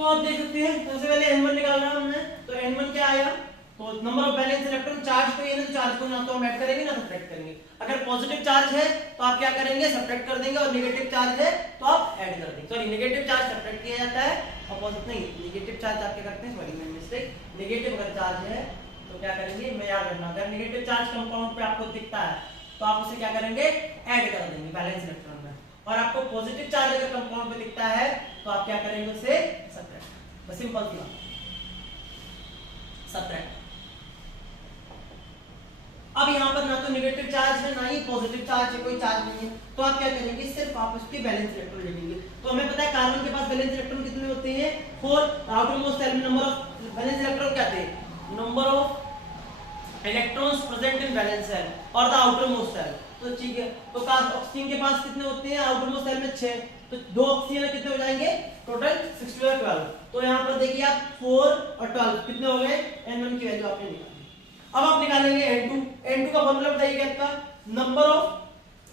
तो आप देख सकते हैं सबसे पहले n1 निकालना हमने, तो n1 क्या आया, तो number of valence electron charge को, ये ना चार्ज को ना तो हम ऐड करेंगे ना सब्ट्रैक्ट करेंगे। अगर पॉजिटिव चार्ज है तो आप क्या करेंगे, सब्ट्रैक्ट कर देंगे, और नेगेटिव चार्ज है तो आप ऐड कर देंगे। सॉरी, नेगेटिव चार्ज सब्ट्रैक्ट किया जाता है, और पॉजिटिव नहीं, नेगेटिव चार्ज आप क्या करते हैं, सॉरी मेरी मिस्टेक, नेगेटिव अगर चार्ज है तो क्या करेंगे, मैं याद रखना, अगर नेगेटिव चार्ज कंपाउंड पे आपको दिखता है तो आप उसे क्या करेंगे, ऐड कर देंगे बैलेंस इलेक्ट्रॉन में, और आपको पॉजिटिव चार्ज अगर कंपाउंड पे दिखता है तो आप क्या करेंगे, उसे सब्ट्रैक्ट। बस सिंपल सी बात, सब्ट्रैक्ट। अब यहाँ पर ना तो नेगेटिव चार्ज है ना ही पॉजिटिव चार्ज है, कोई चार्ज नहीं है, तो आप क्या करेंगे, सिर्फ आप उसके बैलेंस इलेक्ट्रॉन ले लेंगे। तो हमें पता है कार्बन के पास बैलेंस इलेक्ट्रॉन कितने होते हैं, 4। आउटर मोस्ट शेल में नंबर ऑफ बैलेंस इलेक्ट्रॉन क्या थे, number of electrons present in valence shell और द आउटर मोस्ट शेल। तो ठीक है, तो ऑक्सीजन के पास कितने होते हैं, आउटर मोस्ट शेल में 6, तो 2 ऑक्सीजन कितने हो जाएंगे, टोटल 60 और 12। तो यहाँ पर देखिए आप 4 और 12 कितने हो गए, n1 की वैल्यू आपने निकाली। अब आप निकालेंगे n2। n2 का फॉर्मूला बताइए आपका, नंबर ऑफ,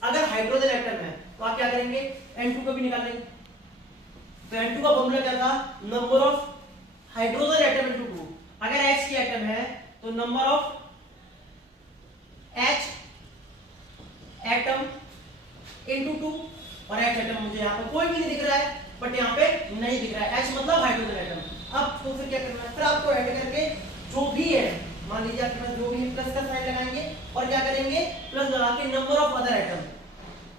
अगर हाइड्रोजन एटम है तो आप क्या करेंगे, n2 को भी निकालेंगे। तो n2 का फॉर्मूला क्या था, number of hydrogen atom into 2। अगर H की एटम है तो number of H atom into 2, और H एटम मुझे यहाँ पे कोई भी नहीं दिख रहा है, बट यहाँ पे नहीं दिख रहा है, H मतलब हाइड्रोजन एटम। अब तो फिर क्या करना है, फिर आपको ऐड करके जो भी है, मान लीजिए आपके पास जो भी है, प्लस का साइन लगाएंगे, और क्या करेंगे, प्लस लगा के number of other atom,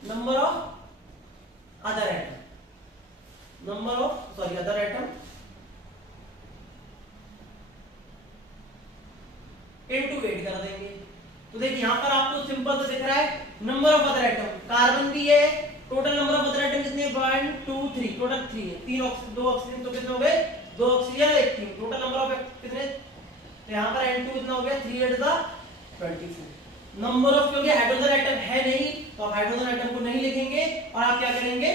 number of other atom, number of sorry other atom into 8 कर देंगे। तो देखिए यहाँ पर आपको सिंपल से दिख रहा है number of other atom, carbon भी है, total number of other atom कितने, 1 2 3, टोटल 3 है, 3 ऑक्सीजन 2 ऑक्सीजन, तो कितने हो गए, 2 ऑक्सीजन 1 3, टोटल नंबर ऑफ कितने, तो यहाँ पर n2 कितना हो गया, 3 8 24। नंबर ऑफ, क्योंकि हाइड्रोजन एटम है नहीं तो आप हाइड्रोजन एटम को नहीं लिखेंगे, और आप क्या करेंगे,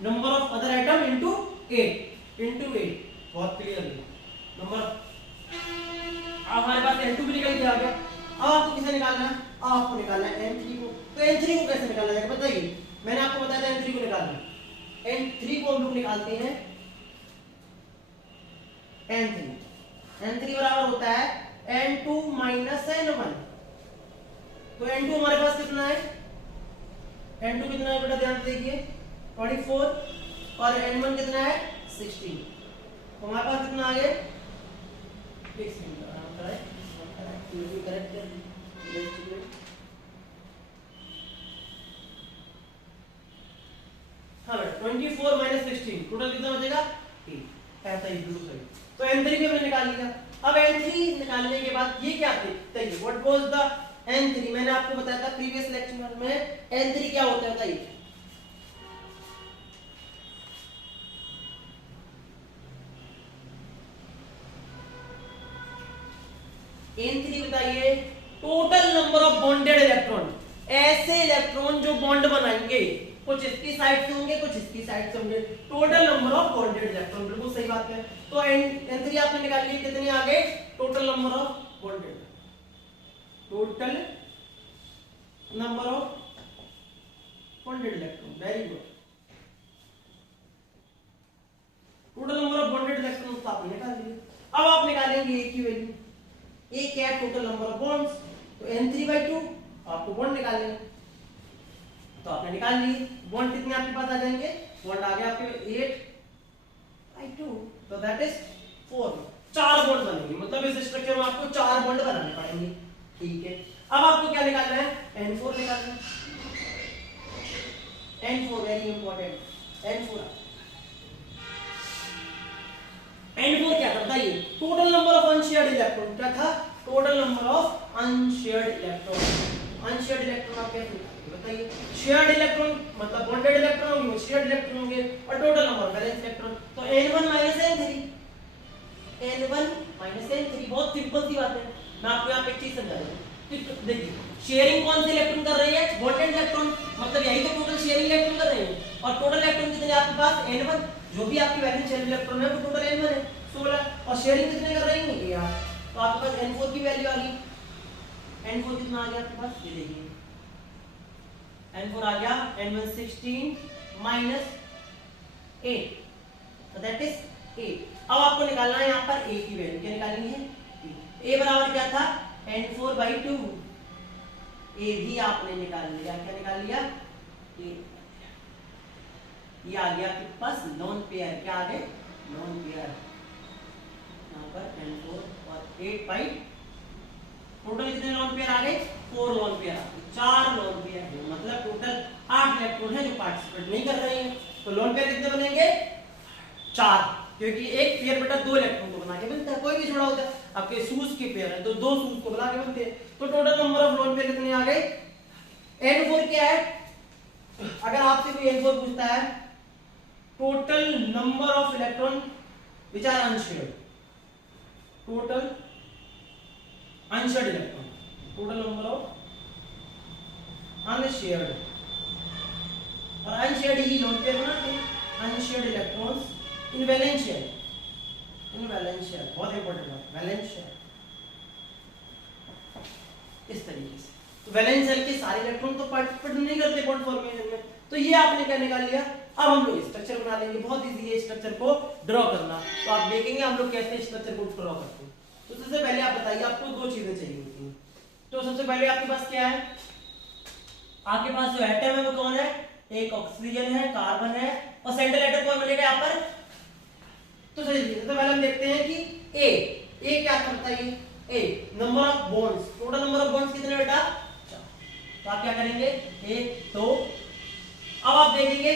number of other atom into 8, बहुत क्लियर है नंबर। अब हमारे पास n2 भी निकल के आ गया। अब आपको किसे निकालना है, आपको निकालना है n3 को। तो n3 को कैसे निकाला जाएगा बताइए, मैंने आपको बताया था n3 को निकालना है। n3 को हम लोग निकालते हैं, n3 बराबर होता है n2 माइनस n1। तो n2 हमारे पास कितना है, n2 कितना है बेटा, ध्यान से देखिए 24, और n1 कितना है 16। तो हमारे पास कितना आ गया, हाँ 24 माइनस 16, टोटल कितना बचेगा 8। ऐसा ही बिल्कुल सही। तो n3 भी हमने निकाल लिया। अब n3 निकालने के बाद ये क्या थे, व्हाट वाज द n3, मैंने आपको बताया था प्रीवियस लेक्चर में n3 क्या होता है बताइए, n3 बताइए, total number of bonded electron, ऐसे इलेक्ट्रॉन जो बॉन्ड बनाएंगे, कुछ इसकी साइड से होंगे कुछ इसकी साइड से होंगे, total number of bonded electron, बिल्कुल सही बात है। तो n3 आपने निकाल लिया, कितने आ गए, total number of bonded, total number of bonded electron, very good, total number of bonded electron तो आपने निकाल लिया। अब आप निकालेंगे a की वैल्यू, a क्या है, टोटल नंबर ऑफ बॉन्ड्स, तो n3/2 आपको बॉन्ड निकालने हैं, तो आपने निकाल लिए। बॉन्ड कितने आपके पास आ जाएंगे, बॉन्ड आ गया आपके 8/2, तो दैट इज 4। 4 बॉन्ड बनेंगे, मतलब इस स्ट्रक्चर में आपको 4 बॉन्ड बनाने पड़ेंगे, ठीक है। अब आपको क्या निकालना है, n4 निकालना है, n4 वेरी इंपॉर्टेंट, n4 क्या था बताइए, total number of unshared electron, क्या था, total number of unshared electron. Unshared electron आप कैसे निकालेंगे बताइए, शेयर्ड इलेक्ट्रॉन मतलब बॉन्डेड इलेक्ट्रॉन होंगे, शेयर्ड इलेक्ट्रॉन होंगे, और total number of valence electron, तो n1 minus n3, n1 minus n3, बहुत सिंपल सी बात है। मैं आपको यहाँ पे एक चीज समझा रहा हूँ, देखिए शेयरिंग कौन से इलेक्ट्रॉन कर रही है, बॉन्डेड इलेक्ट्रॉन, मतलब यही तो टोटल शेयरिंग इलेक्ट्रॉन कर रहे हैं, और टोटल इलेक्ट्रॉन कितने आपके पास, n1, जो भी आपकी वैलेंस शेयरिंग इलेक्ट्रॉन है वो टोटल n1 है 16, और शेयरिंग कितने कर रही है यार, तो आपके पास n4 की वैल्यू आ गई, n4 कितना आ गया आपके पास, ये देखिए n4 आ गया n1 16 माइनस 8, तो दैट इज ए। अब आपको निकालना है यहाँ पर ए की वैल्यू, क्या निकालनी है, ए बराबर क्या था n4/2, ए भी आपने निकाल लिया, क्या निकाल लिया, ये आ गया आपके पास लोन पेयर, क्या आ गए लोन पेयर, यहाँ पर n4 और 8 बाई, टोटल कितने लोन पेयर आ गए, 4 लोन पेयर आ गए, 4 लोन पेयर है, मतलब टोटल 8 इलेक्ट्रॉन है जो पार्टिसिपेट नहीं कर रहे हैं। तो लोन पेयर कितने बनेंगे 4, क्योंकि एक पेयर बेटा 2 इलेक्ट्रॉन को बना के बनता है, कोई भी जोड़ा होता है, आपके शूज के पेयर है तो 2 शूज को बना के बनते हैं। तो total number of lone pair कितने आ गए, n4 क्या है, अगर आपसे कोई n4 पूछता है total number of electron which are unshared, total unshared electron, total number of unshared, और अनशेयर्ड ही लोन पेयर बनाते हैं, unshared electrons in valence shell, in valence shell बहुत इंपॉर्टेंट है, वैलेंस शेयर इस तरीके से। तो वैलेंस शेल के सारे इलेक्ट्रॉन तो पार्टिसिपेट नहीं करते बॉन्ड फॉर्मेशन में, तो ये आपने क्या निकाल लिया। अब हम लोग स्ट्रक्चर बना लेंगे, बहुत इजी है स्ट्रक्चर को ड्रॉ करना, तो आप देखेंगे हम लोग कैसे स्ट्रक्चर को ड्रॉ करते हैं। तो सबसे पहले आप बताइए आपको 2 चीजें चाहिए होती हैं, तो सबसे पहले आपके पास क्या है, आपके पास जो एटम है वो कौन है, एक ऑक्सीजन है, कार्बन है, और सेंट्रल एटम कौन मिलेगा यहाँ पर। तो चलिए सबसे पहले हम देखते हैं कि ए क्या करता है, a number of bonds, total number of bonds कितने बेटा 4, तो आप क्या करेंगे 1 2। अब आप देखेंगे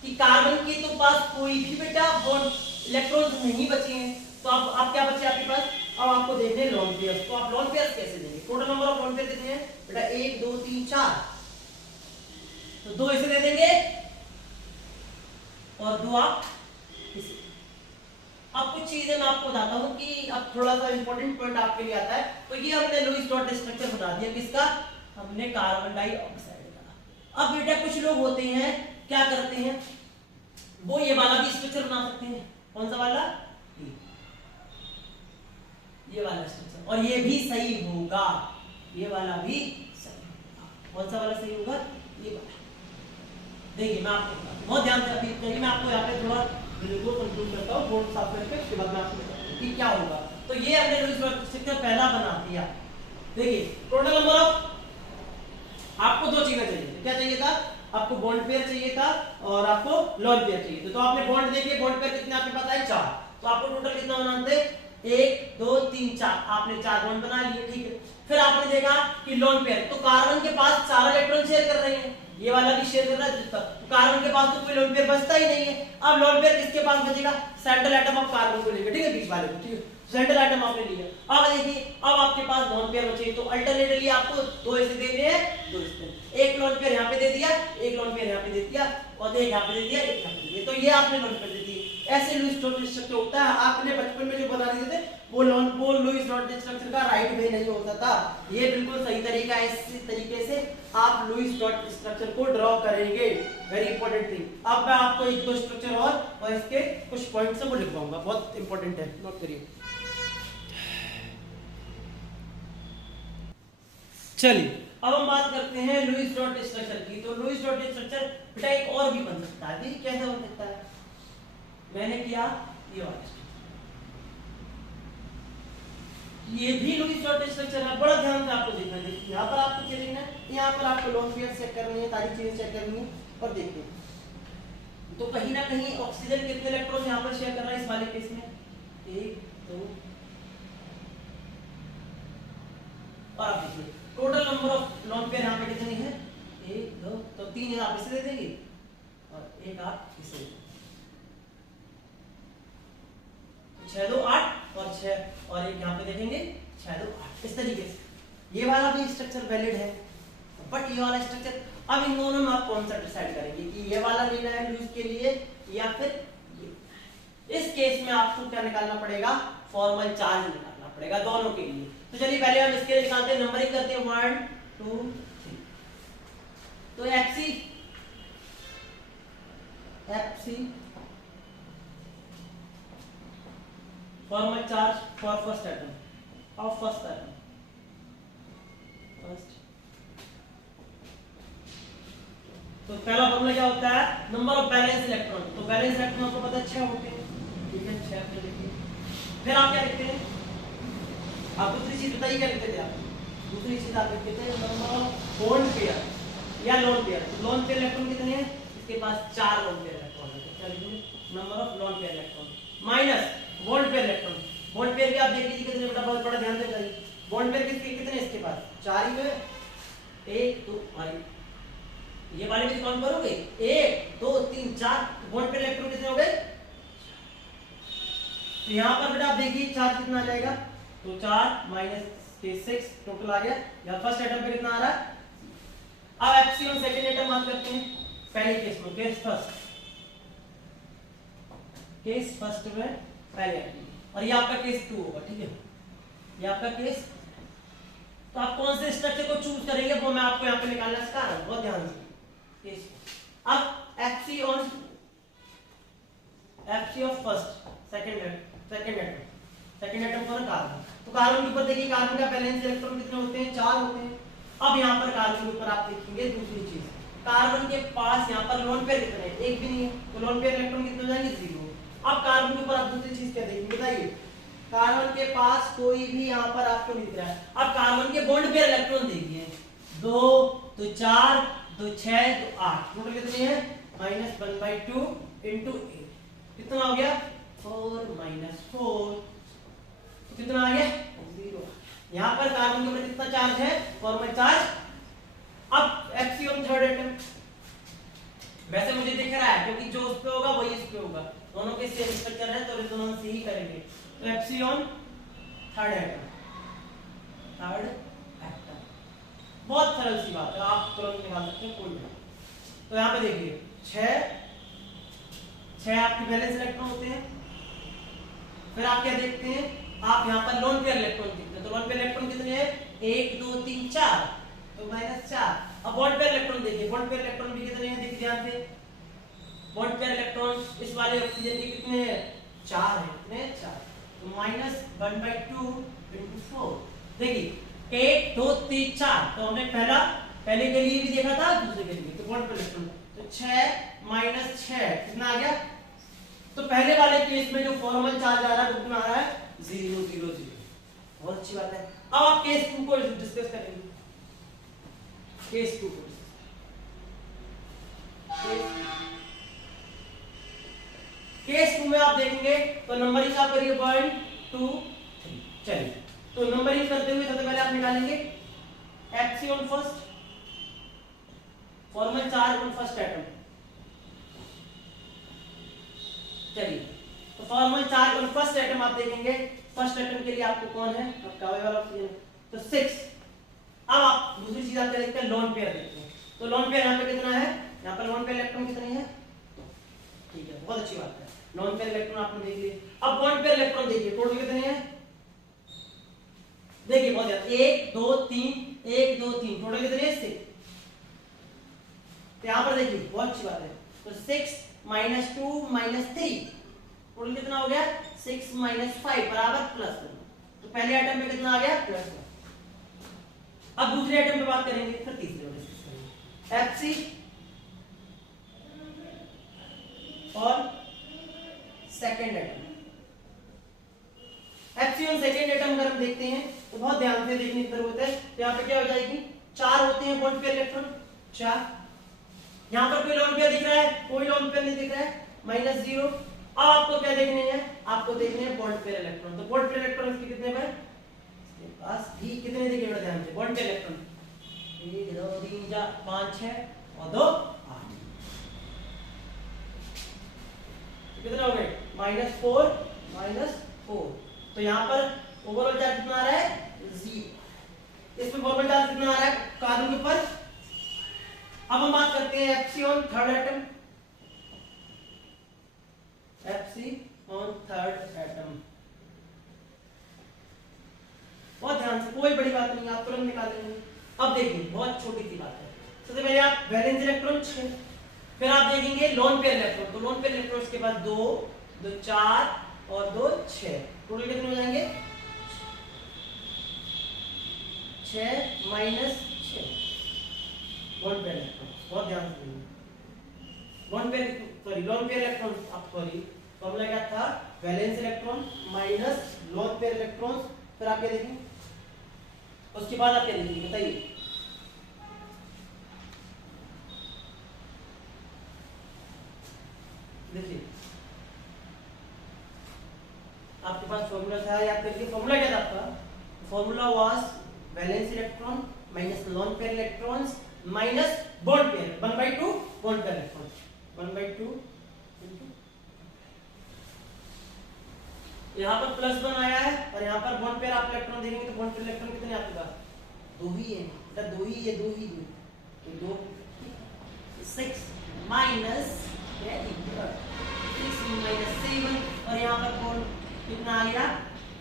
कि कार्बन के तो पास कोई भी बेटा बॉन्ड इलेक्ट्रॉन्स नहीं बचे हैं, तो आप क्या बचे आपके पास, अब आपको देखने लोन पेयर्स, तो आप लोन पेयर्स कैसे देंगे, total number of lone pair कितने हैं बेटा 1 2 3 4, तो 2 इसे दे देंगे और 2 आप इसे। अब कुछ चीजें मैं आपको बताता हूं कि अब थोड़ा सा इंपॉर्टेंट पॉइंट आपके लिए आता है। तो ये हमने लुईस डॉट स्ट्रक्चर बना दिया, किसका, हमने कार्बन डाइऑक्साइड का। अब बेटा कुछ लोग होते हैं क्या करते हैं, वो ये वाला भी स्ट्रक्चर बना सकते हैं, कौन सा वाला, ये वाला स्ट्रक्चर, और ये भी सही होगा, ये वाला भी सही होगा, कौन सा वाला सही होगा, ये वाला। देखिए मैं आपको बहुत ध्यान से अभी कहीं मैं आपको यहाँ पे थोड़ा बिल्कुल कंक्लूड करता हूँ, बोर्ड साफ करके उसके बाद मैं आपको बताऊंगा कि क्या होगा। तो ये हमने लुईस डॉट स्ट्रक्चर पहला बना दिया। देखिए टोटल नंबर ऑफ, आपको 2 चीजें चाहिए, क्या चाहिए था, आपको बॉन्ड पेयर चाहिए था और आपको लोन पेयर चाहिए था। तो आपने बॉन्ड देखिए, बॉन्ड पेयर कितने आपके पास आए 4, तो आपको टोटल कितना बनाना थे 1 2 3 4, आपने 4 बॉन्ड बना लिए, ठीक है। फिर आपने देखा कि लोन पेयर, तो कार्बन के पास 4 इलेक्ट्रॉन शेयर कर रहे हैं, ये वाला भी शेयर कर रहा है, तो कार्बन के पास तो कोई लोन पेयर बचता ही नहीं है। अब लोन पेयर किसके पास बचेगा, सेंट्रल एटम ऑफ कार्बन को लेकर, ठीक है, बीच वाले को, ठीक है, सेंट्रल एटम आपने लिया। अब देखिए अब आपके पास लोन पेयर बचे, तो अल्टरनेटली आपको 2 ऐसे देने हैं, 2 ऐसे, एक लोन पेयर यहाँ पे दे दिया, एक लोन पेयर यहाँ पे दे दिया, और एक यहाँ पे दे दिया, एक यहाँ पे दे दिया, तो ये आपने लोन पेयर दे दी। ऐसे लुईस डॉट स्ट्रक्चर होता है। आपने बचपन में जो बना दिए थे वो लुईस डॉट स्ट्रक्चर का राइट वे नहीं होता था, ये बिल्कुल सही तरीका है, इस तरीके से आप लुईस डॉट स्ट्रक्चर को ड्रॉ करेंगे, वेरी इंपॉर्टेंट थिंग। अब मैं आपको 1-2 स्ट्रक्चर और इसके कुछ पॉइंट्स हैं वो लिखवाऊंगा, बहुत इंपॉर्टेंट है, नोट करिए। चलिए अब हम बात करते हैं लुईस डॉट स्ट्रक्चर की। तो लुईस डॉट स्ट्रक्चर बेटा एक और भी बन सकता है, देखिए कैसे बन सकता है, मैंने किया ये वाला, ये भी लुईस डॉट स्ट्रक्चर है, बड़ा ध्यान से आपको देखना है। यहाँ पर आपको क्या देखना है, यहाँ पर आपको लोन पेयर चेक करनी है, सारी चीजें चेक करनी है, और देखिए तो कहीं ना कहीं ऑक्सीजन कितने इलेक्ट्रॉन यहाँ पर शेयर कर रहा है इस वाले केस में, 1 2, और आप देखिए total number of lone pair यहाँ पे कितनी है 1 2, तो 3 आप इसे दे देंगे और 1 आप इसे, 6 2 8 और 6 और 1 यहाँ पे देखेंगे 6 2 8, इस तरीके से ये वाला भी स्ट्रक्चर वैलिड है। बट ये वाला स्ट्रक्चर, अब इन दोनों में आप कौन सा डिसाइड करेंगे कि ये वाला लेना है लुईस के लिए या फिर ये। इस केस में आपको क्या निकालना पड़ेगा, फॉर्मल चार्ज निकालना पड़ेगा दोनों के लिए। तो चलिए पहले हम इसके लिए निकालते हैं, नंबरिंग करते हैं 1 2 3। तो FC formal charge for first atom of first atom, first. तो पहला फॉर्मूला क्या होता है, नंबर ऑफ बैलेंस इलेक्ट्रॉन। तो बैलेंस इलेक्ट्रॉन आपको पता है 6 होते हैं, ठीक है 6 पे लिखिए। फिर आप क्या लिखते हैं, आप दूसरी चीज बताइए क्या लिखते थे आप, दूसरी चीज आप लिखते थे नंबर ऑफ बॉन्ड पेयर या लोन पेयर। तो लोन पेयर इलेक्ट्रॉन कितने हैं, इसके पास 4 लोन पेयर इलेक्ट्रॉन है। तो क्या लिखेंगे, number of lone pair electron minus bond pair electron. Bond pair भी आप देख लीजिए कितने, बेटा बहुत बड़ा ध्यान देना चाहिए। बॉन्ड पेयर कितने इसके पास 4 ही है, 1 2 भाई ये वाले भी काउंट करोगे 1 2 3 4, बॉन्ड पेयर इलेक्ट्रॉन कितने हो गए। तो यहाँ पर बेटा आप देखिए चार्ज कितना आ जाएगा, तो 4 माइनस के 6 टोटल आ गया। यहाँ फर्स्ट एटम पे कितना आ रहा है। अब एप्सिलॉन सेकंड एटम बात करते हैं पहले केस में, केस फर्स्ट में पहले एटम, और ये आपका केस 2 होगा, ठीक है ये आपका केस। तो आप कौन से स्ट्रक्चर को चूज करेंगे वो मैं आपको यहाँ पे निकालना सिखा रहा हूँ, बहुत ध्यान से। अब FC of first second atom for carbon. तो कार्बन के ऊपर देखिए कार्बन का बैलेंस इलेक्ट्रॉन कितने होते हैं, 4 होते हैं। अब यहाँ पर कार्बन के ऊपर आप देखेंगे दूसरी चीज, कार्बन के पास यहाँ पर लोन पेयर कितने हैं, एक भी नहीं है, तो लोन पेयर इलेक्ट्रॉन कितने हो जाएंगे 0। अब कार्बन के ऊपर आप दूसरी चीज क्या देखेंगे बताइए, कार्बन के पास कोई भी यहाँ पर आपको नहीं दिख रहा है। अब कार्बन के बॉन्ड पेयर इलेक्ट्रॉन देखिए 2 तो 4 2 6 तो 8, टोटल कितने हैं -1/2 × 8, कितना हो गया 4 - 4, तो कितना आ गया 0। यहाँ पर कार्बन के ऊपर कितना चार्ज है, फॉर्मल चार्ज। अब एप्सिलॉन थर्ड एटम, वैसे मुझे दिख रहा है क्योंकि जो उस पे होगा वही इस पे होगा, दोनों के सेम स्ट्रक्चर है तो रेजोनेंस ही करेंगे। तो एप्सिलॉन थर्ड एटम बहुत सरल सी बात है, आप तुरंत निकाल सकते हैं कोई नहीं। तो यहाँ पे देखिए 6 आपके बैलेंस इलेक्ट्रॉन होते हैं। फिर आप क्या देखते हैं, आप यहाँ पर लोन पेयर इलेक्ट्रॉन देखते हैं, तो लोन पेयर इलेक्ट्रॉन कितने हैं 1 2 3 4, तो -4। अब बॉन्ड पेयर इलेक्ट्रॉन देखिए, बॉन्ड पेयर इलेक्ट्रॉन भी कितने हैं देखिए ध्यान से, बॉन्ड पेयर इलेक्ट्रॉन इस वाले ऑक्सीजन के कितने हैं 4 हैं, कितने 4, तो -1/2 × 4। देखिए 1 2 3 4, तो हमने पहले के लिए भी देखा था दूसरे के लिए, तो बॉन्ड पेयर इलेक्ट्रॉन तो 6 - 6 कितना आ गया। तो पहले वाले केस में जो फॉर्मल चार्ज आ रहा है वो कितना आ रहा है 0 0 0, बहुत अच्छी बात है। अब आप केस 2 को डिस्कस करेंगे, केस 2 को केस 2 में आप देखेंगे तो नंबरिंग आप करिए 1 2 3, चलिए तो नंबरिंग करते हुए सबसे पहले आप निकालेंगे epsilon first, formal charge on first atom. चलिए तो formal charge on first atom आप देखेंगे, फर्स्ट एटम के लिए आपको कौन है आपका वाला ऑक्सीजन, तो 6। अब आप दूसरी चीज आप देखते हैं लोन पेयर देखते हैं, तो लोन पेयर यहाँ पे कितना है, यहाँ पर लोन पेयर इलेक्ट्रॉन कितने हैं, ठीक है बहुत अच्छी बात है, लोन पेयर इलेक्ट्रॉन आपने देख लिए। अब बॉन्ड पेयर इलेक्ट्रॉन देखिए टोटल कितने हैं, देखिए बहुत ज्यादा 1 2 3 1 2 3, टोटल कितने हैं 6। तो यहाँ पर देखिए बहुत अच्छी बात है, तो 6 - 2 - 3, टोटल कितना हो गया 6 - 5 बराबर +1। तो पहले आइटम में कितना आ गया +1। अब दूसरे आइटम पे बात करेंगे, फिर तीसरे में डिस्कस करेंगे एफसी और सेकंड एटम। एफसी और सेकंड एटम अगर हम देखते हैं तो बहुत ध्यान से देखने की जरूरत है। तो यहाँ पे क्या हो जाएगी 4 होते हैं बॉन्ड पेयर इलेक्ट्रॉन 4, यहाँ पर कोई लोन पेयर दिख रहा है, कोई लोन पेयर नहीं दिख रहा है -0। अब आपको क्या देखने हैं, आपको देखने हैं बॉन्ड पेयर इलेक्ट्रॉन। तो बॉन्ड पेयर इलेक्ट्रॉन इसके कितने हैं, इसके पास भी कितने देखिए बड़ा ध्यान से, बॉन्ड पेयर इलेक्ट्रॉन 1 2 3 4 5 6 और 2 8, कितने हो गए -4 -4। तो यहाँ पर ओवरऑल चार्ज कितना आ रहा है 0, इसमें फॉर्मल चार्ज कितना आ रहा है कार्बन के ऊपर। अब हम बात करते हैं FC on third atom, FC on third atom, बहुत ध्यान से, कोई बड़ी बात नहीं, आप तुरंत निकाल लेंगे। अब देखिए बहुत छोटी सी बात है, सबसे पहले आप वैलेंस इलेक्ट्रॉन 6, फिर आप देखेंगे लोन पेयर इलेक्ट्रॉन, तो लोन पेयर इलेक्ट्रॉन के बाद 2 2 4 और 2 6, टोटल कितने हो जाएंगे 6 - 6 बॉन्ड पेयर इलेक्ट्रॉन। बहुत ध्यान से bond pair lone pair electron आप सॉरी फॉर्मूला क्या था, valence electron minus lone pair electrons, फिर आप क्या देखेंगे, उसके बाद आप क्या देखेंगे बताइए। देखिए आपके पास फॉर्मूला था, याद करिए फॉर्मूला क्या था आपका, formula was valence electron minus lone pair electrons minus bond pair 1/2 bond pair electron 1/2 यहाँ पर +1 आया है और यहाँ पर बॉन्ड पेयर आप इलेक्ट्रॉन देखेंगे तो बॉन्ड पेयर इलेक्ट्रॉन कितने आपके पास, दो ही है बेटा, दो ही है, दो ही तो दो 6 माइनस 7 और यहाँ पर कौन कितना आ गया,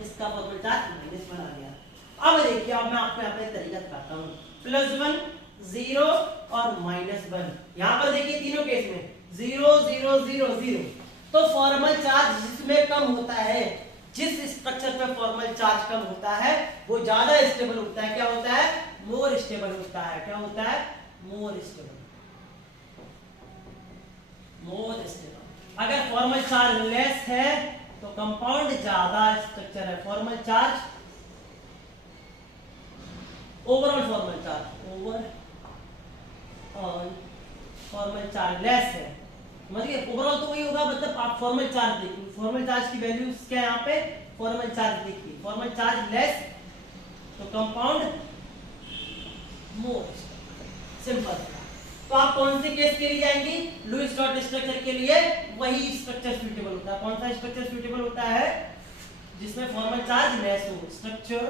इसका फॉर्मूला -1 आ गया। अब देखिए अब मैं आपको यहाँ पे तरीका दिखाता हूँ, +1 0 और -1, यहाँ पर देखिए तीनों केस में 0 0 0 0, तो फॉर्मल चार्ज जिसमें कम होता है, जिस स्ट्रक्चर पे फॉर्मल चार्ज कम होता है वो ज्यादा स्टेबल होता है, क्या होता है, मोर स्टेबल होता है, क्या होता है, मोर स्टेबल, मोर स्टेबल। अगर फॉर्मल चार्ज लेस है तो कंपाउंड ज्यादा स्ट्रक्चर है, formal charge overall formal charge overall formal charge less है, मतलब ओवरऑल तो वही होगा, मतलब आप फॉर्मल चार्ज देखिए, फॉर्मल चार्ज की वैल्यूज क्या है यहाँ पे, फॉर्मल चार्ज देखिए, फॉर्मल चार्ज लेस तो कंपाउंड मोर, सिंपल। तो आप कौन से केस के लिए जाएंगे, लुईस डॉट स्ट्रक्चर के लिए वही स्ट्रक्चर सूटेबल होता है, कौन सा स्ट्रक्चर सूटेबल होता है, जिसमें फॉर्मल चार्ज लेस हो, स्ट्रक्चर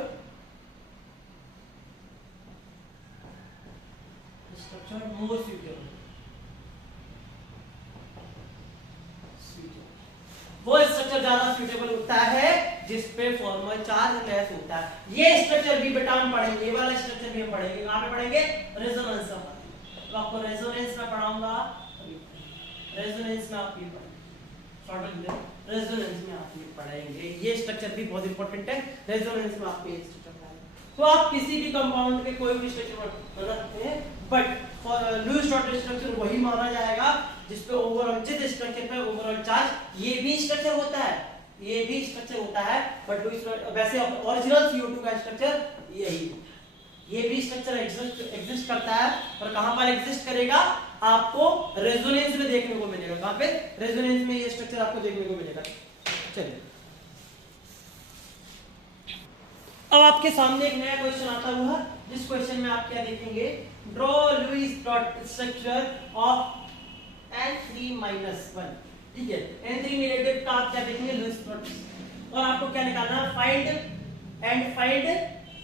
मोर सूटेबल, वो स्ट्रक्चर ज्यादा सूटेबल होता है जिसपे फॉर्मल चार्ज लेस होता है। ये स्ट्रक्चर भी बेटा हम पढ़ेंगे, ये वाला स्ट्रक्चर भी हम पढ़ेंगे, कहां पे पढ़ेंगे, रेजोनेंस में, तो आपको रेजोनेंस में पढ़ाऊंगा, रेजोनेंस में आप ये पढ़ेंगे, रेजोनेंस में आप ये पढ़ेंगे, ये स्ट्रक्चर भी बहुत इंपॉर्टेंट है, रेजोनेंस में आपको ये स्ट्रक्चर पढ़ाएंगे। तो आप किसी भी कंपाउंड के कोई भी स्ट्रक्चर बना सकते हैं, बट लुईस डॉट स्ट्रक्चर वही माना जाएगा जिसपे ओवरऑल, जिस स्ट्रक्चर पे ओवरऑल चार्ज, ये भी स्ट्रक्चर होता है, ये भी स्ट्रक्चर होता है, बट लुईस वैसे ओरिजिनल CO2 का स्ट्रक्चर यही, ये भी स्ट्रक्चर एग्जिस्ट करता है, और कहां पर एग्जिस्ट करेगा, आपको रेजोनेंस में देखने को मिलेगा, कहां पे, रेजोनेंस में ये स्ट्रक्चर आपको देखने को मिलेगा। चलिए अब आपके सामने एक नया क्वेश्चन आता हुआ, जिस क्वेश्चन में आप क्या देखेंगे, draw Lewis dot structure of N3-1, ठीक है, N3 नेगेटिव का आप क्या देखेंगे, लुईस डॉट, और आपको क्या निकालना है, find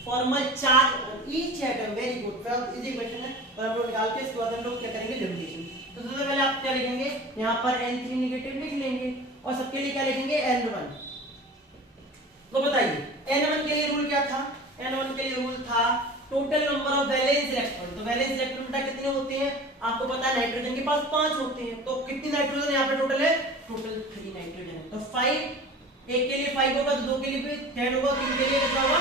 formal charge on each atom, very good, बहुत इजी क्वेश्चन है, और हम लोग निकाल के इसके बाद हम लोग क्या करेंगे, लिमिटेशन। तो सबसे पहले आप क्या लिखेंगे, यहाँ पर N3 नेगेटिव लिख लेंगे, और सबके लिए क्या लिखेंगे, N1। तो बताइए N1 के लिए रूल क्या था, N1 के लिए रूल था total number of valence electron, तो वैलेंस इलेक्ट्रॉन बेटा कितने होते हैं, आपको पता है नाइट्रोजन के पास 5 होते हैं, तो कितनी नाइट्रोजन यहाँ पे टोटल है, टोटल 3 नाइट्रोजन है, तो 5, एक के लिए 5 होगा तो दो के लिए भी 10 होगा, 3 के लिए कितना होगा,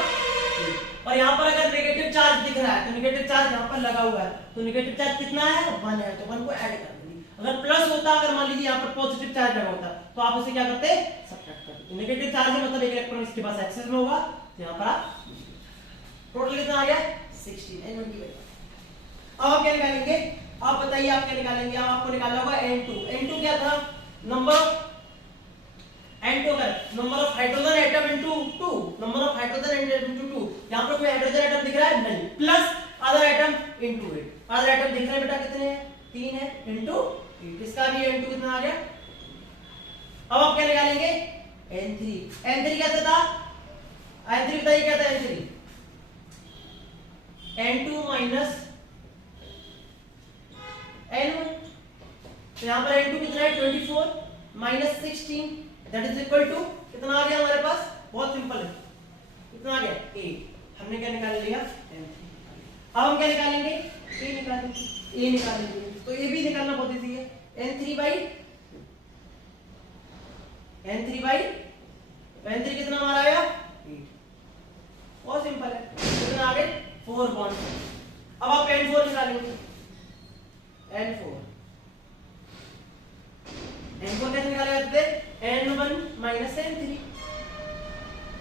और यहाँ पर अगर नेगेटिव चार्ज दिख रहा है तो नेगेटिव चार्ज यहाँ पर लगा हुआ है, तो नेगेटिव चार्ज कितना है, 1 है, तो 1 को ऐड कर देंगे। अगर प्लस होता, अगर मान लीजिए यहाँ पर पॉजिटिव चार्ज लगा होता तो आप उसे क्या करते, सब्ट्रैक्ट करते, नेगेटिव चार्ज है मतलब एक इलेक्ट्रॉन इसके पास एक्सेस में होगा, तो यहाँ पर आप टोटल कितना आ गया, 16, N1 की वैल्यू। अब आप क्या निकालेंगे, आप बताइए आप क्या निकालेंगे, अब आपको निकालना होगा N2, N2 क्या था, नंबर ऑफ N2 का number of hydrogen atom into 2, number of hydrogen atom into 2, यहां पर कोई हाइड्रोजन एटम दिख रहा है नहीं, plus other atom into 8, other atom दिख रहे हैं बेटा कितने हैं, 3 है, इनटू 8, इसका भी N2 कितना आ गया। अब आप क्या निकालेंगे, N3 कैसे था, N3 बताइए क्या था, N2 माइनस N1, तो यहाँ पर N2 कितना है, 24 minus 16 that is equal to कितना आ गया हमारे पास, बहुत सिंपल है, कितना आ गया, 8, हमने क्या निकाल लिया, N3। अब हम क्या निकालेंगे, A निकालेंगे, तो ये भी निकालना बहुत इजी है, N3 कितना हमारा आया, 8, बहुत सिंपल है, कितना आ गए, 4 बॉन्ड। अब आप N4 निकालेंगे, N4 कैसे निकाले जाते थे, n1 minus n3,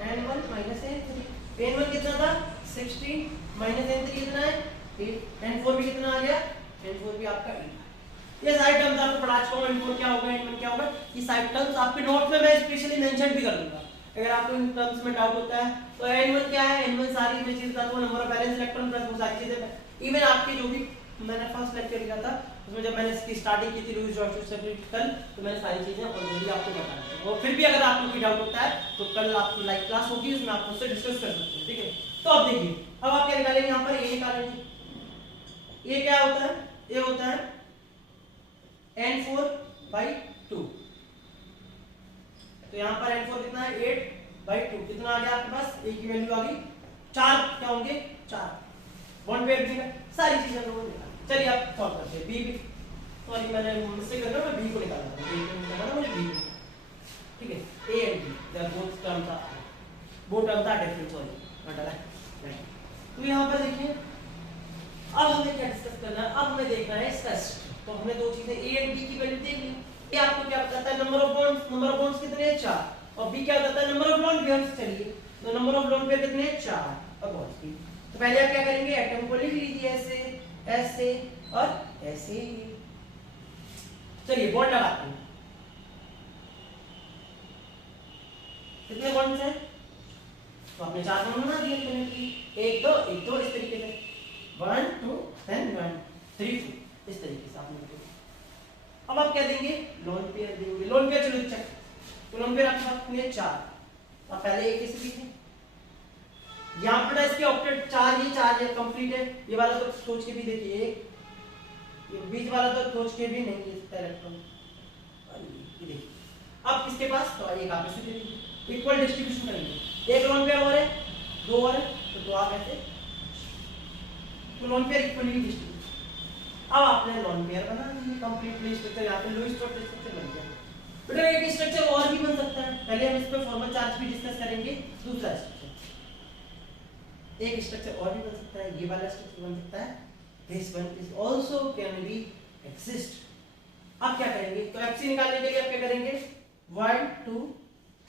n1 minus n3, n1 कितना था 16 माइनस n3 कितना है 8, n4 भी कितना आ गया, n4 भी आपका 8। ये सारे टर्म्स आपको पढ़ा चुका हूं, n4 क्या होगा n1 क्या होगा, ये सारे टर्म्स आपके नोट में मैं स्पेशली मेंशन भी कर दूंगा अगर आपको इन टर्म्स में डाउट होता है। तो n1 क्या है, n1 सारी चीजें बताता हूं, number of valence electron plus वो सारी चीजें। इवन आपके जो भी मैंने फर्स्ट लेक्चर लिया था उसमें जब मैंने इसकी स्टार्टिंग की थी लुईस जॉर्ज से कल, तो मैंने सारी चीजें ऑलरेडी आपको बता दी। और फिर भी अगर आपको कोई डाउट होता है तो कल आपकी लाइव क्लास होगी, उसमें आप उससे डिस्कस कर सकते हैं, ठीक है। तो अब देखिए, अब आप क्या निकालेंगे, यहाँ पर ये निकालेंगे, ये क्या होता है, ये होता है n4/2। तो यहाँ पर n4 कितना है 8/2, कितना आ गया आपके पास, a की वैल्यू आ गई 4, क्या होंगे 4, बॉन्ड पेयर भी है, सारी चीजें लोगों ने। चलिए आप सॉल्व करते हैं, बी सॉरी मैंने मिस्टेक कर दिया, मैं बी को निकाल रहा हूं, बी को निकाल रहा हूं, मुझे बी, ठीक है। A and B they are both terms are, both terms are different, sorry not right. तो यहाँ पर देखिए, अब हमें क्या डिस्कस करना है, अब हमें देखना है स्ट्रेस। तो हमने दो चीजें ए एंड बी की वैल्यू देख ली। ए आपको क्या बताता है, नंबर ऑफ बॉन्ड्स कितने हैं 4, और बी क्या बताता है, नंबर ऑफ लोन पेयर्स। चलिए तो नंबर ऑफ लोन पेयर कितने हैं 4 और बॉन्ड्स की। तो पहले आप क्या करेंगे, एटम को लिख लीजिए ऐसे ऐसे और ऐसे। चलिए बॉन्ड लगाते हैं, कितने बॉन्ड्स हैं, तो आपने 4 बॉन्ड बना दिए डेफिनेटली, एक दो इस तरीके से 1 2 then 1 3 2 इस तरीके से आपने। अब आप क्या देंगे, लोन पेयर देंगे, लोन पेयर चलो चेक। तो लोन पेयर आपके पास कितने 4, आप पहले एक इसे लिखें, यहाँ पर इसके ऑक्टेट 4 ये 4 है, कंप्लीट है। ये वाला तो सोच के भी देखिए, ये बीच वाला तो सोच के भी नहीं ले सकता इलेक्ट्रॉन, ये देखिए। अब किसके पास, तो एक आप इसे दे दीजिए, इक्वल डिस्ट्रीब्यूशन करेंगे, एक लोन पेयर और है, 2 और है, तो 2 आप ऐसे, तो लोन पेयर इक्वली डिस्ट्रीब्यूट। अब आपने लोन पेयर बना दिया कंप्लीटली, स्ट्रक्चर यहाँ पे लुईस स्ट्रक्चर बन गया। बेटा एक स्ट्रक्चर और भी बन सकता है, पहले हम इस पे फॉर्मल चार्ज भी डिस्कस करेंगे। दूसरा स्ट्रक्चर, एक स्ट्रक्चर और भी बन सकता है, ये वाला स्ट्रक्चर बन सकता है, this one is also can be exist. अब क्या करेंगे, तो एफसी निकालने के लिए आप क्या करेंगे, 1 2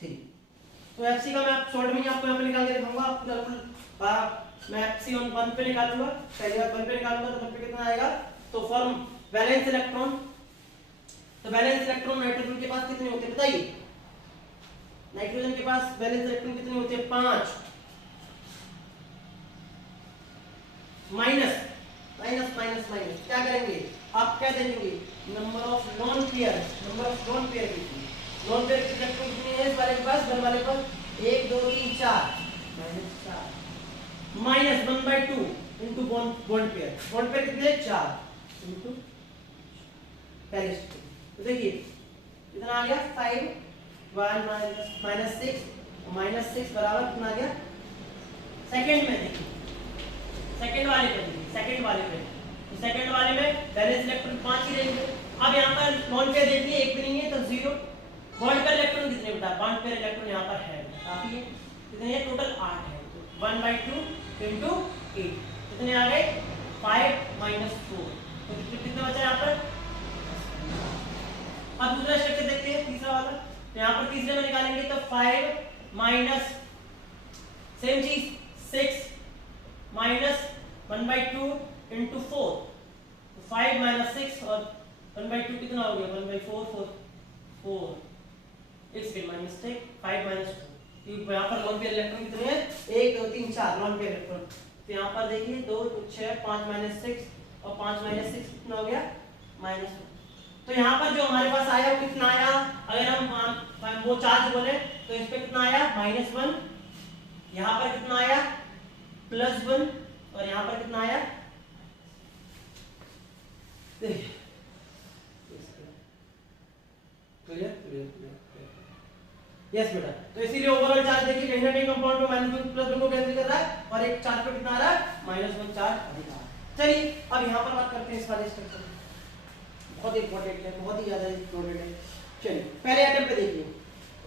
3। तो एफसी का मैं आप शॉर्ट में ही आपको यहाँ पे निकाल के दिखाऊंगा, आपको मैं एफसी ऑन 1 पे निकालूंगा, पहले बार 1 पे निकालूंगा तो 1 पे कितना आएगा, तो फॉर्म वैलेंस इलेक्ट्रॉन, तो वैलेंस इलेक्ट्रॉन नाइट्रोजन के पास कितने होते हैं बताइए, नाइट्रोजन के पास वैलेंस इलेक्ट्रॉन कितने होते हैं 5, माइनस माइनस माइनस माइनस क्या करेंगे, आप क्या देंगे, number of lone pair, number of lone pair कितनी, लोन पेयर की इलेक्ट्रॉन कितनी है इस वाले के पास, वन वाले पास 1 2 3 4 माइनस 1/2 इनटू बॉन्ड पेयर कितने 4 इनटू पहले। तो देखिए कितना आ गया 5 1 माइनस 6 बराबर कितना आ गया, सेकंड में देखिए, सेकंड वाले पे देखिए, सेकंड वाले पे, तो सेकंड वाले में बैलेंस इलेक्ट्रॉन 5 ही रहेंगे। अब यहाँ पर बॉन्ड पेयर देखिए एक भी नहीं है तो 0, बॉन्ड पेयर इलेक्ट्रॉन कितने बेटा, बॉन्ड पेयर इलेक्ट्रॉन यहाँ पर है काफी है, कितने हैं टोटल 8 है, तो 1/2 इनटू 8 कितने आ गए 5 -4, तो कितना बचा यहाँ पर। अब दूसरा स्ट्रक्चर देखते हैं, तीसरा वाला, तो यहाँ पर तीसरे में निकालेंगे तो 5 माइनस सेम चीज 6 माइनस 1/2 इनटू 4, तो 5 माइनस 6 और 1/2 कितना हो गया 1/4 4 it's been my mistake 5 minus 2। तो यहाँ पर लोन पेयर इलेक्ट्रॉन कितने हैं 1 2 3 4 लोन पेयर इलेक्ट्रॉन, तो यहाँ पर देखिए 2 6 5 माइनस 6 और 5 माइनस 6 कितना हो गया -2। तो यहाँ पर जो हमारे पास आया वो कितना आया, अगर हम वो चार्ज बोले तो इस पे कितना आया -1, यहाँ पर कितना आया +1 और यहाँ पर कितना आया, देखिए यस बेटा। तो इसीलिए ओवरऑल चार्ज देखिए कहीं ना कहीं कंपाउंड में -1 को कैंसिल कर रहा है और एक चार्ज पे कितना आ रहा है -1 चार्ज अधिक आ रहा है। चलिए अब यहाँ पर बात करते हैं इस वाले स्ट्रक्चर, बहुत इंपॉर्टेंट है, बहुत ही ज्यादा इंपॉर्टेंट है। चलिए पहले एटम पे देखिए,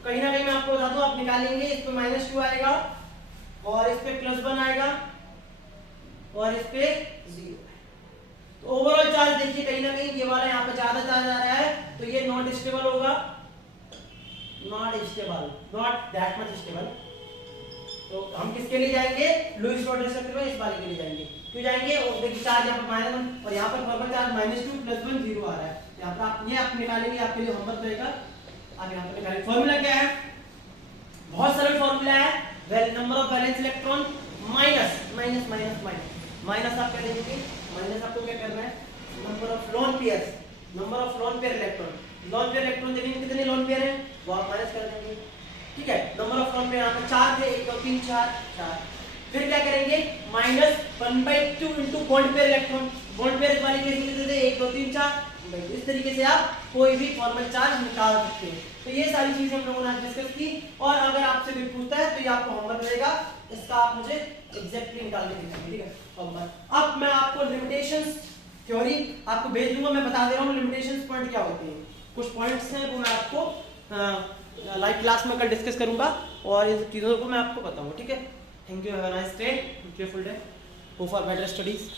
कहीं ना कहीं मैं आपको बता दूं, आप निकालेंगे इस पे -2 आएगा और इस पे +1 आएगा और इस पे 0। तो ओवरऑल चार्ज देखिए कहीं ना कहीं ये वाला यहाँ पे ज्यादा चार्ज आ रहा है तो ये नॉन स्टेबल होगा, not stable, not that much stable. तो हम किसके लिए जाएंगे? लुईस डॉट स्ट्रक्चर में इस वाले के लिए जाएंगे। क्यों जाएंगे? और देखिए चार्ज यहाँ पर -1 और यहाँ पर फॉर्मल चार्ज -2 +1 0 आ रहा है। यहाँ पर आप ये आप निकालेंगे, आपके लिए होमवर्क रहेगा। आप यहाँ पर निकालेंगे। फॉर्मूला क्या है? बहुत सरल फॉर्मूला है। Well number of valence electron minus minus minus minus minus आप क्या देंगे? माइनस आपको क्या करना है? Number of lone pairs, number of lone pair electron. Lone pair electron देखेंगे कितने लोन पेयर है वो आप माइनस कर देंगे। ठीक है, नंबर ऑफ लोन पेयर यहाँ पर 4 थे, 1 2 3 4 4। फिर क्या करेंगे? -1/2 into bond pair electron. Bond pair वाले केस में कितने थे? 1 2 3 4। इस तरीके से आप कोई भी फॉर्मल चार्ज निकाल सकते हैं। तो ये सारी चीजें हम लोगों ने आज डिस्कस की। और अगर आपसे कोई पूछता है तो ये आपको होमवर्क रहेगा, इसका आप मुझे एग्जैक्टली निकाल के दिखाएंगे। ठीक है, होमवर्क। अब मैं आपको लिमिटेशंस थ्योरी आपको भेज दूंगा। मैं बता दे रहा हूँ लिमिटेशंस पॉइंट क्या होते हैं। कुछ पॉइंट्स हैं वो मैं आपको लाइव क्लास में कल डिस्कस करूंगा और इन चीज़ों को मैं आपको बताऊंगा। ठीक है, thank you, have a nice day, beautiful day, hope for better studies.